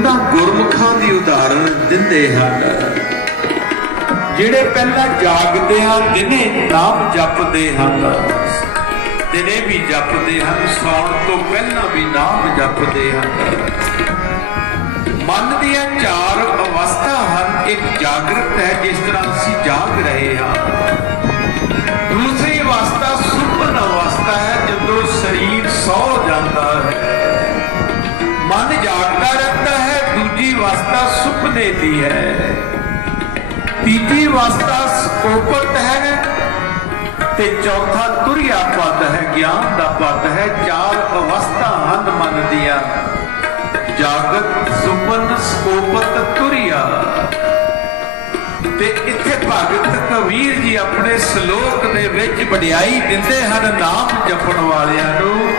ਉਹਨਾਂ ਗੁਰਮੁਖਾਂ ਦੀ ਉਦਾਹਰਣ ਦਿੰਦੇ ਹਨ। ਜਿਹੜੇ ਪਹਿਲਾਂ ਜਾਗਦੇ ਆ ਦਿਨੇ ਨਾਮ ਜਪਦੇ ਹਨ। ਦਿਨੇ ਵੀ ਜਪਦੇ ਹਨ, ਸੌਣ ਤੋਂ ਪਹਿਲਾਂ ਵੀ ਨਾਮ ਜਪਦੇ ਹਨ। ਮਨ ਦੀਆਂ ਚਾਰ ਅਵਸਥਾ ਹਨ, ਇੱਕ ਜਾਗਰਤ ਹੈ, ਜਿਸ ਤਰ੍ਹਾਂ ਅਸੀਂ ਜਾਗ ਰਹੇ ਹਾਂ। ਦੂਸਰੀ ਅਵਸਥਾ ਸੁਪਨ ਅਵਸਥਾ ਹੈ, ਜਦੋਂ ਸਰੀਰ ਸੌ ਜਾਂਦਾ ਹੈ। ਮਨ ਜਾਗਦਾ ਰਹਿੰਦਾ ਹੈ ਦੂਜੀ ਅਵਸਥਾ ਸੁਪਨੇ ਦੀ ਹੈ। ਤੀਜੀ ਅਵਸਥਾ ਸਕੋਪਤ ਹੈ ਤੇ ਚੌਥਾ ਤੁਰਿਆ ਪਦ ਹੈ, ਗਿਆਨ ਦਾ ਪਦ ਹੈ, ਚਾਰ ਅਵਸਥਾ ਹਨ ਮਨ ਦੀਆਂ। ਜਾਗਤ ਸੁਪਨ ਸਕੋਪਤ ਤੁਰਿਆ। ਤੇ ਇੱਥੇ ਭਗਤ ਕਬੀਰ ਜੀ ਆਪਣੇ ਸ਼ਲੋਕ ਦੇ ਵਿੱਚ ਵਡਿਆਈ ਦਿੰਦੇ ਹਨ, ਨਾਮ ਜਪਣ ਵਾਲਿਆਂ ਨੂੰ।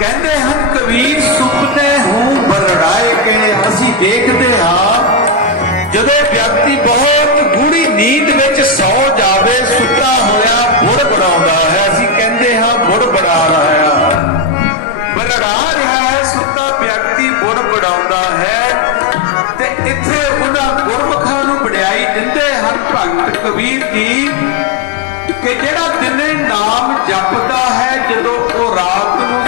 ਕਹਿੰਦੇ ਹਨ, ਕਬੀਰ ਸੁਪਨੇ ਹੂੰ ਬਰੜਾਏ ਕੇ ਦੇਖਦੇ ਹਾਂ, ਜਦੋਂ ਵਿਅਕਤੀ ਬਹੁਤ ਗੂੜੀ ਨੀਂਦ ਵਿੱਚ ਸੌ ਜਾਵੇ, ਸੁੱਤਾ ਹੋਇਆ ਬੁੜ ਬਣਾਉਂਦਾ ਹੈ। ਅਸੀਂ ਕਹਿੰਦੇ ਹਾਂ ਬੁੜ ਬੜਾ ਰਿਹਾ ਬਰੜਾ ਰਿਹਾ ਹੈ, ਸੁੱਤਾ ਵਿਅਕਤੀ ਬੁੜ ਬਣਾਉਂਦਾ ਹੈ। ਤੇ ਇੱਥੇ ਉਹਨਾਂ ਗੁਰਮੁਖਾਂ ਨੂੰ ਵਡਿਆਈ ਦਿੰਦੇ ਹਨ ਭਗਤ ਕਬੀਰ ਜੀ ਕਿ ਜਿਹੜਾ ਦਿਨੇ ਨਾਮ ਜਪਦਾ ਹੈ, ਜਦੋਂ ਉਹ ਰਾਤ ਨੂੰ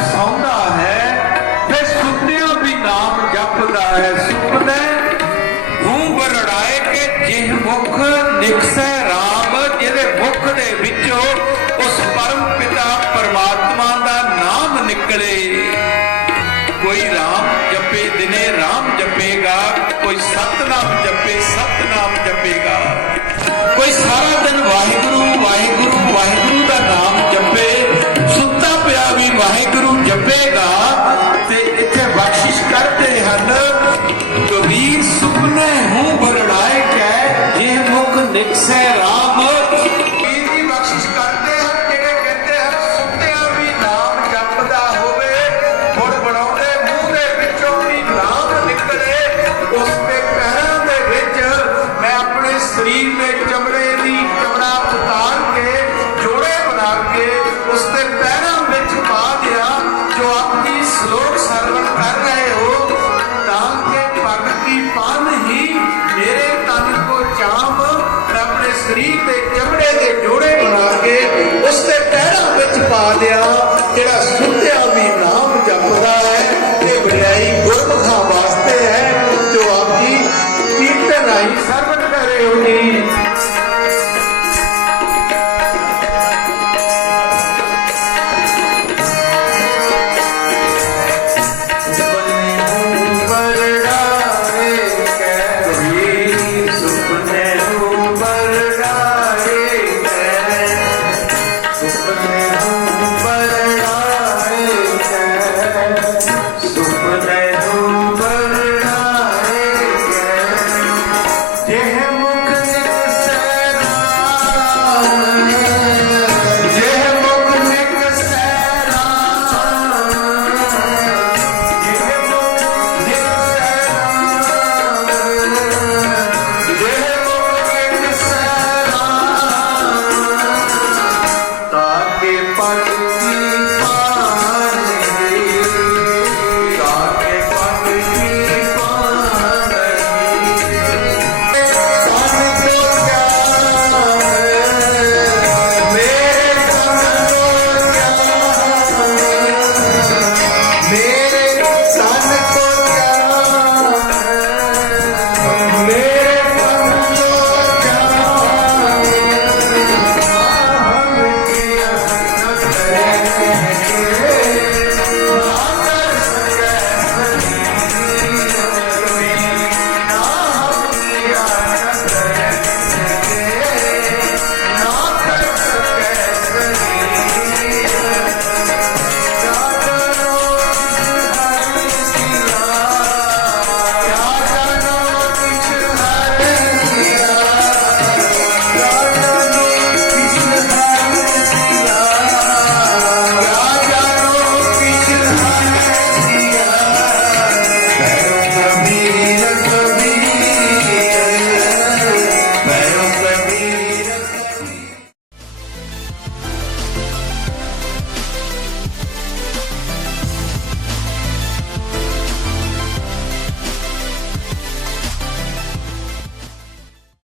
ਨਿਕਸੈ ਰਾਮ, ਜਿਹਦੇ ਮੁਖ ਦੇ ਵਿੱਚੋਂ ਉਸ ਪਰਮ ਪਿਤਾ ਪਰਮਾਤਮਾ ਦਾ ਨਾਮ ਨਿਕਲੇ। ਕੋਈ ਰਾਮ पा दिया। जरा सुनिया भी नाम जपता है। ये बनाई गुरमुखा वास्ते है जो आप जी कीर्तन आई। सरबत करे होगी Yeah.